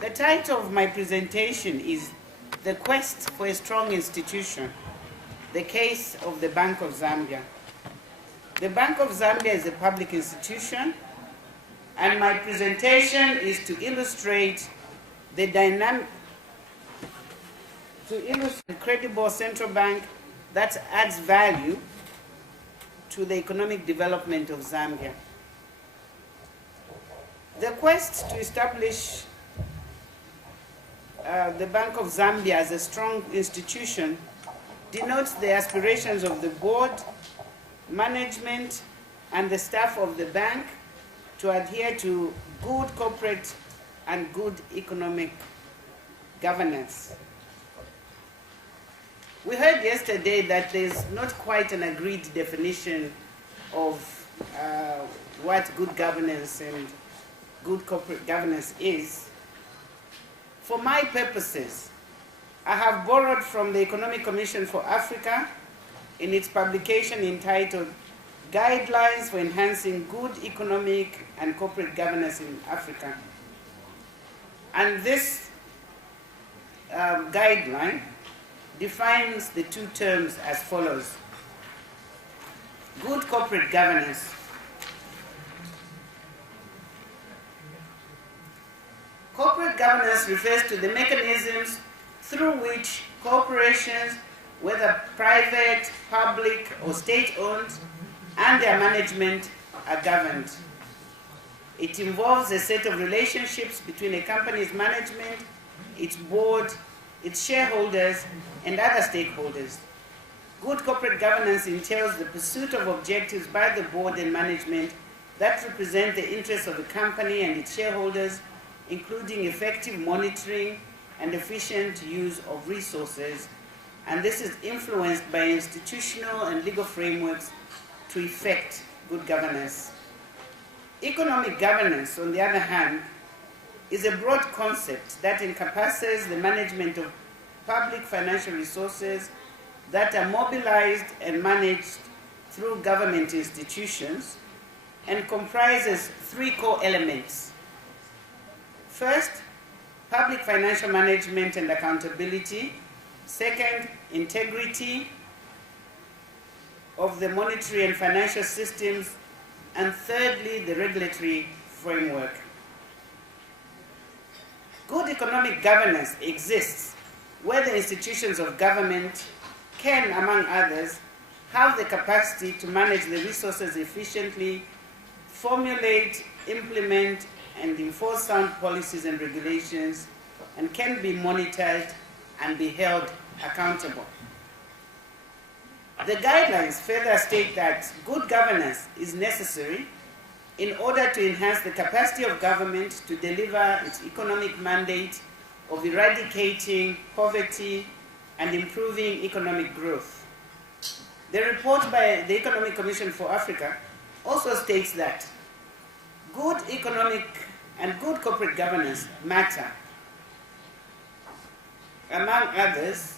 The title of my presentation is The Quest for a Strong Institution, the Case of the Bank of Zambia. The Bank of Zambia is a public institution, and my presentation is to illustrate the credible central bank that adds value to the economic development of Zambia. The quest to establish the Bank of Zambia as a strong institution denotes the aspirations of the board, management, and the staff of the bank to adhere to good corporate and good economic governance. We heard yesterday that there's not quite an agreed definition of what good governance and good corporate governance is. For my purposes, I have borrowed from the Economic Commission for Africa in its publication entitled Guidelines for Enhancing Good Economic and Corporate Governance in Africa. And this guideline defines the two terms as follows. Good corporate governance. Corporate governance refers to the mechanisms through which corporations, whether private, public, or state-owned, and their management are governed. It involves a set of relationships between a company's management, its board, its shareholders, and other stakeholders. Good corporate governance entails the pursuit of objectives by the board and management that represent the interests of the company and its shareholders, including effective monitoring and efficient use of resources, and this is influenced by institutional and legal frameworks to effect good governance. Economic governance, on the other hand, is a broad concept that encompasses the management of public financial resources that are mobilized and managed through government institutions and comprises three core elements. First, public financial management and accountability. Second, integrity of the monetary and financial systems. And thirdly, the regulatory framework. Good economic governance exists where the institutions of government can, among others, have the capacity to manage the resources efficiently, formulate, implement, and enforce sound policies and regulations, and can be monitored and be held accountable. The guidelines further state that good governance is necessary in order to enhance the capacity of government to deliver its economic mandate of eradicating poverty and improving economic growth. The report by the Economic Commission for Africa also states that good economic and good corporate governance matter. Among others,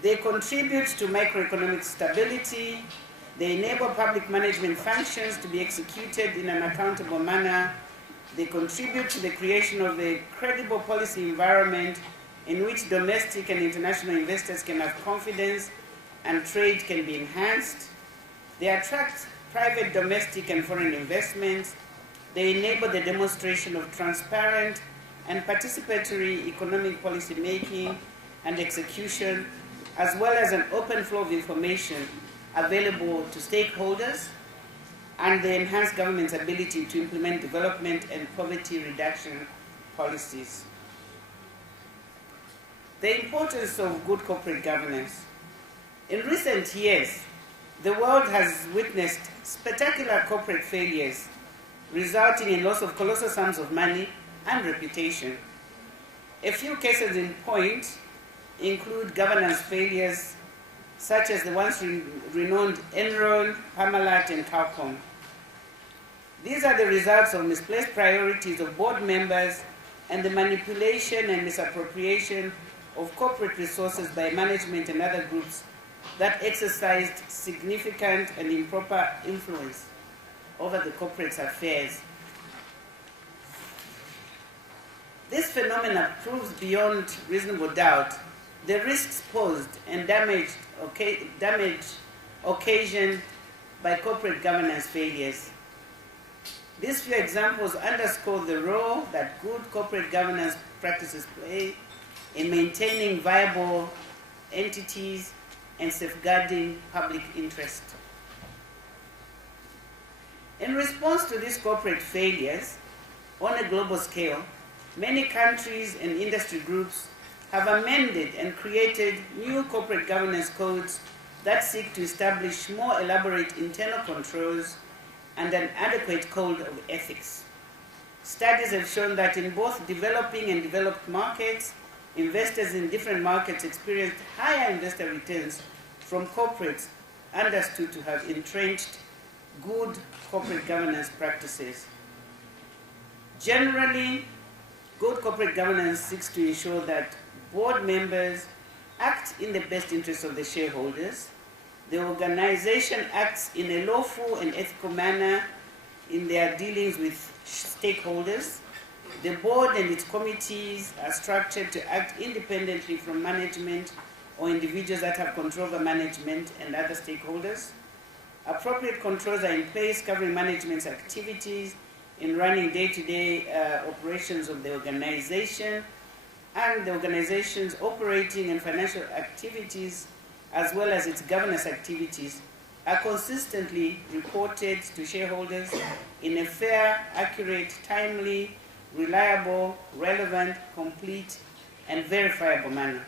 they contribute to macroeconomic stability, they enable public management functions to be executed in an accountable manner, they contribute to the creation of a credible policy environment in which domestic and international investors can have confidence and trade can be enhanced, they attract private domestic and foreign investments, they enable the demonstration of transparent and participatory economic policy making and execution, as well as an open flow of information available to stakeholders, and they enhance government's ability to implement development and poverty reduction policies. The importance of good corporate governance. In recent years, the world has witnessed spectacular corporate failures, resulting in loss of colossal sums of money and reputation. A few cases in point include governance failures such as the once renowned Enron, Parmalat, and Calcom. These are the results of misplaced priorities of board members and the manipulation and misappropriation of corporate resources by management and other groups that exercised significant and improper influence over the corporate affairs. This phenomenon proves beyond reasonable doubt the risks posed and damage occasioned by corporate governance failures. These few examples underscore the role that good corporate governance practices play in maintaining viable entities and safeguarding public interest. In response to these corporate failures, on a global scale, many countries and industry groups have amended and created new corporate governance codes that seek to establish more elaborate internal controls and an adequate code of ethics. Studies have shown that in both developing and developed markets, investors in different markets experienced higher investor returns from corporates understood to have entrenched good corporate governance practices. Generally, good corporate governance seeks to ensure that board members act in the best interest of the shareholders, the organization acts in a lawful and ethical manner in their dealings with stakeholders, the board and its committees are structured to act independently from management or individuals that have control over management and other stakeholders. Appropriate controls are in place covering management's activities in running day-to-day operations of the organization, and the organization's operating and financial activities, as well as its governance activities, are consistently reported to shareholders in a fair, accurate, timely, reliable, relevant, complete, and verifiable manner.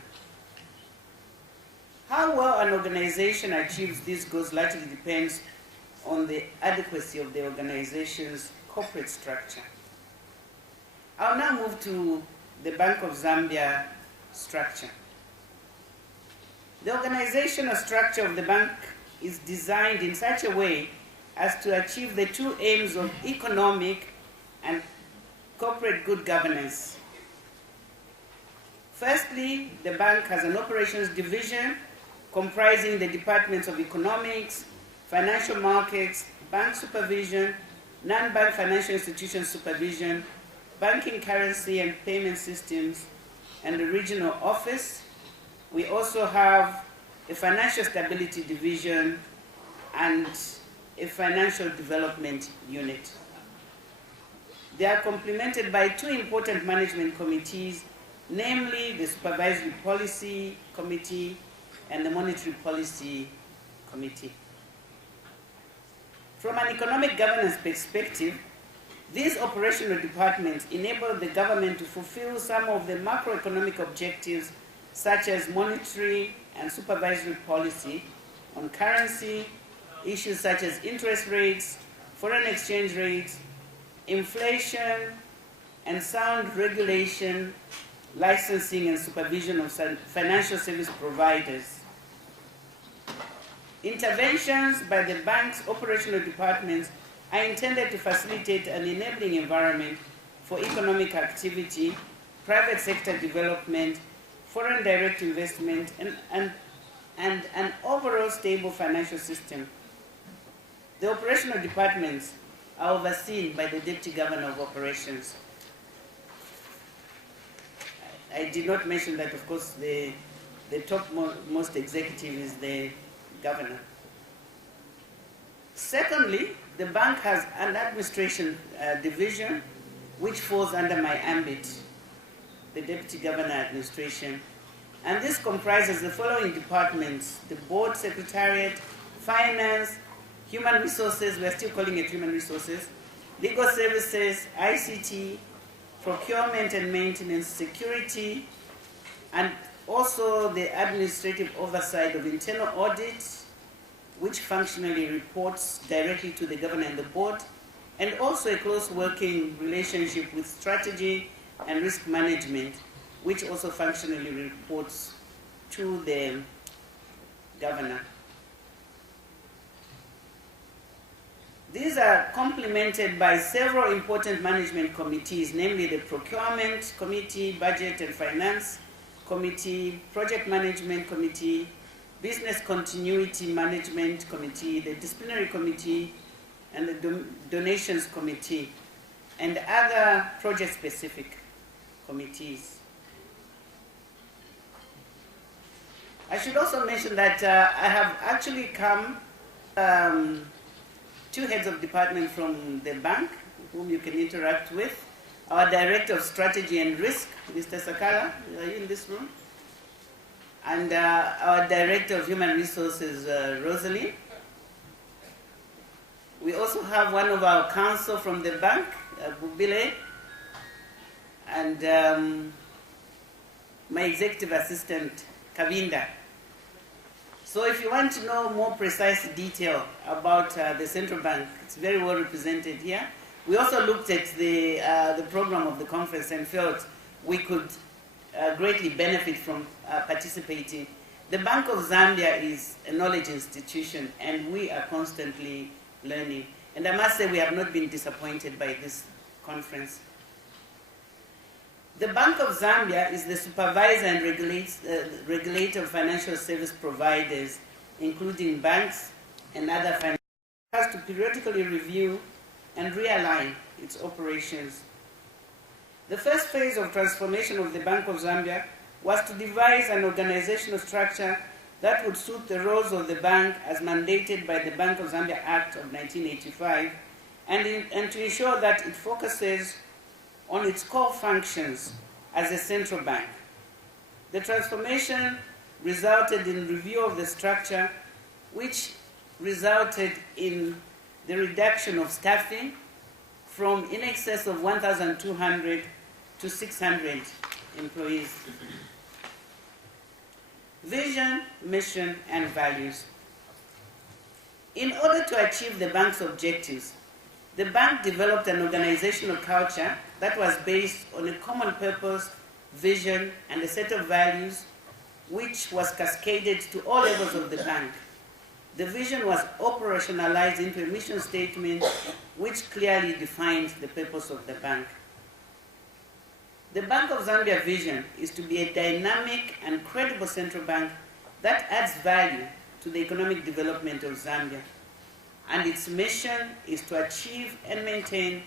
How well an organization achieves these goals largely depends on the adequacy of the organization's corporate structure. I'll now move to the Bank of Zambia structure. The organizational structure of the bank is designed in such a way as to achieve the two aims of economic and corporate good governance. Firstly, the bank has an operations division comprising the departments of economics, financial markets, bank supervision, non-bank financial institution supervision, banking, currency and payment systems, and the regional office. We also have a financial stability division and a financial development unit. They are complemented by two important management committees, namely the Supervisory Policy Committee and the Monetary Policy Committee. From an economic governance perspective, these operational departments enable the government to fulfill some of the macroeconomic objectives such as monetary and supervisory policy on currency, issues such as interest rates, foreign exchange rates, inflation, and sound regulation, licensing and supervision of financial service providers. Interventions by the bank's operational departments are intended to facilitate an enabling environment for economic activity, private sector development, foreign direct investment, and an overall stable financial system. The operational departments are overseen by the Deputy Governor of Operations. I did not mention that, of course, the topmost executive is the governor. Secondly, the bank has an administration division which falls under my ambit, the Deputy Governor Administration. And this comprises the following departments: the Board Secretariat, Finance, Human Resources, we're still calling it Human Resources, Legal Services, ICT, Procurement and Maintenance, Security, and also the administrative oversight of internal audit, which functionally reports directly to the governor and the board, and also a close working relationship with strategy and risk management, which also functionally reports to the governor. These are complemented by several important management committees, namely the Procurement Committee, Budget and Finance Committee, Project Management Committee, Business Continuity Management Committee, the Disciplinary Committee, and the Donations Committee, and other project-specific committees. I should also mention that I have actually come two heads of department from the bank whom you can interact with. Our Director of Strategy and Risk, Mr. Sakala, are you in this room? And our Director of Human Resources, Rosalie. We also have one of our counsel from the bank, Bubile, and my executive assistant, Kavinda. So if you want to know more precise detail about the central bank, it's very well represented here. We also looked at the program of the conference and felt we could greatly benefit from participating. The Bank of Zambia is a knowledge institution, and we are constantly learning. And I must say we have not been disappointed by this conference. The Bank of Zambia is the supervisor and regulator of financial service providers, including banks and other financial. It has to periodically review and realign its operations. The first phase of transformation of the Bank of Zambia was to devise an organizational structure that would suit the roles of the bank as mandated by the Bank of Zambia Act of 1985, and to ensure that it focuses on its core functions as a central bank. The transformation resulted in review of the structure, which resulted in the reduction of staffing from in excess of 1,200 to 600 employees. Vision, mission, and values. In order to achieve the bank's objectives, the bank developed an organizational culture that was based on a common purpose, vision, and a set of values which was cascaded to all levels of the bank. The vision was operationalized into a mission statement which clearly defined the purpose of the bank. The Bank of Zambia vision is to be a dynamic and credible central bank that adds value to the economic development of Zambia. And its mission is to achieve and maintain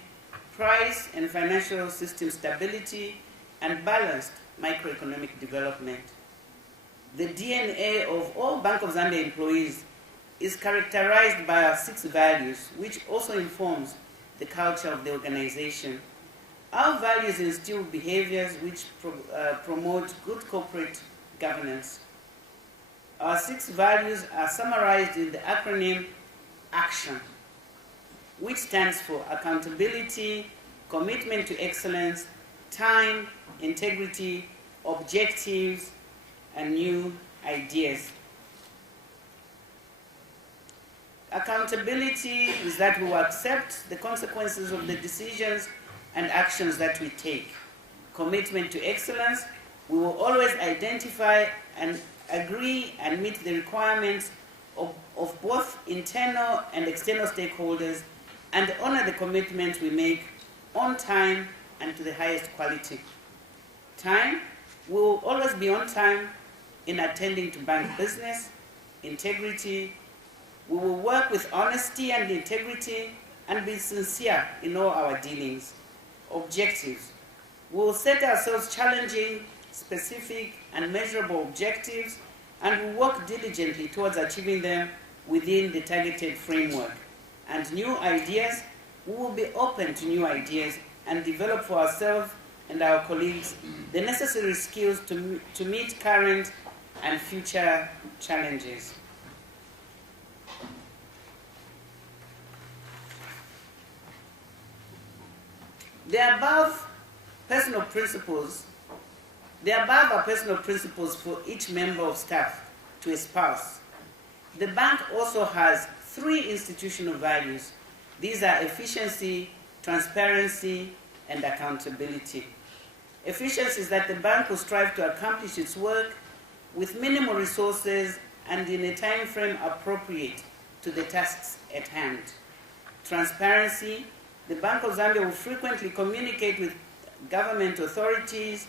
price and financial system stability and balanced microeconomic development. The DNA of all Bank of Zambia employees is characterized by our 6 values, which also informs the culture of the organization. Our values instill behaviors which promote good corporate governance. Our 6 values are summarized in the acronym ACTION, which stands for accountability, commitment to excellence, time, integrity, objectives, and new ideas. Accountability is that we will accept the consequences of the decisions and actions that we take. Commitment to excellence, we will always identify and agree and meet the requirements of both internal and external stakeholders and honor the commitments we make on time and to the highest quality. Time, we will always be on time in attending to bank business. Integrity, we will work with honesty and integrity and be sincere in all our dealings. Objectives, we will set ourselves challenging, specific, and measurable objectives, and we work diligently towards achieving them within the targeted framework. And new ideas, we will be open to new ideas and develop for ourselves and our colleagues the necessary skills to meet current and future challenges. The above personal principles, are personal principles for each member of staff to espouse. The bank also has 3 institutional values. These are efficiency, transparency, and accountability. Efficiency is that the bank will strive to accomplish its work with minimal resources and in a time frame appropriate to the tasks at hand. Transparency, the Bank of Zambia will frequently communicate with government authorities,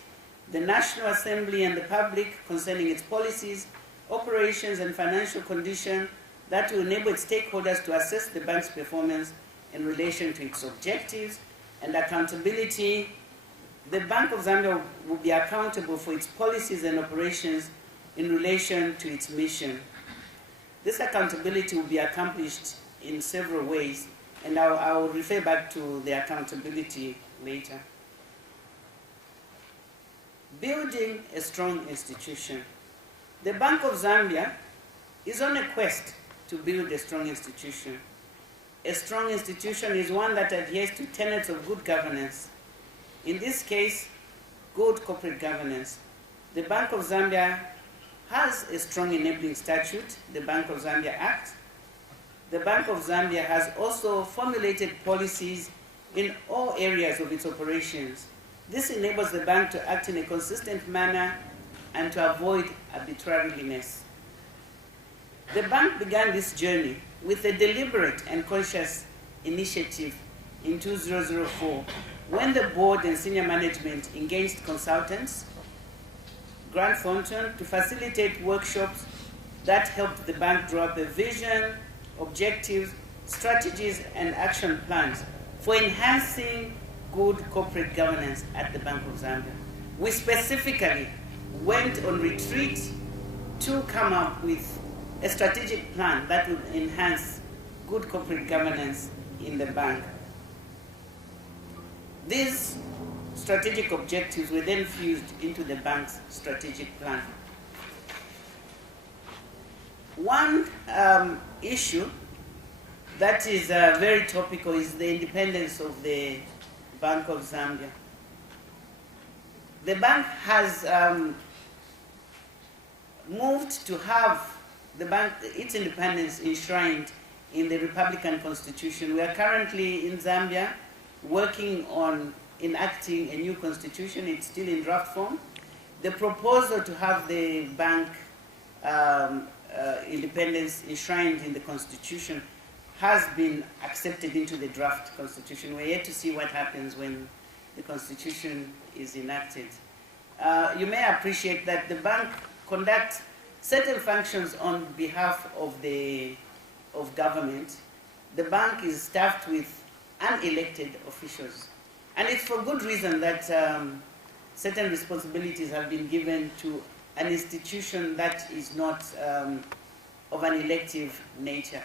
the National Assembly, and the public concerning its policies, operations, and financial condition that will enable its stakeholders to assess the bank's performance in relation to its objectives. And accountability, the Bank of Zambia will be accountable for its policies and operations in relation to its mission. This accountability will be accomplished in several ways, and I will refer back to the accountability later. Building a strong institution. The Bank of Zambia is on a quest to build a strong institution. A strong institution is one that adheres to tenets of good governance. In this case, good corporate governance. The Bank of Zambia has a strong enabling statute, the Bank of Zambia Act. The Bank of Zambia has also formulated policies in all areas of its operations. This enables the bank to act in a consistent manner and to avoid arbitrariness. The bank began this journey with a deliberate and conscious initiative in 2004 when the board and senior management engaged consultants, Grant Thornton, to facilitate workshops that helped the bank draw up a vision, objectives, strategies, and action plans for enhancing good corporate governance at the Bank of Zambia. We specifically went on retreat to come up with a strategic plan that would enhance good corporate governance in the bank. These strategic objectives were then fused into the bank's strategic plan. One issue that is very topical is the independence of the Bank of Zambia. The bank has moved to have its independence enshrined in the Republican Constitution. We are currently in Zambia working on enacting a new constitution. It's still in draft form. The proposal to have the bank independence enshrined in the constitution has been accepted into the draft constitution. We're yet to see what happens when the constitution is enacted. You may appreciate that the bank conducts certain functions on behalf of government. The bank is staffed with unelected officials. And it's for good reason that certain responsibilities have been given to an institution that is not of an elective nature.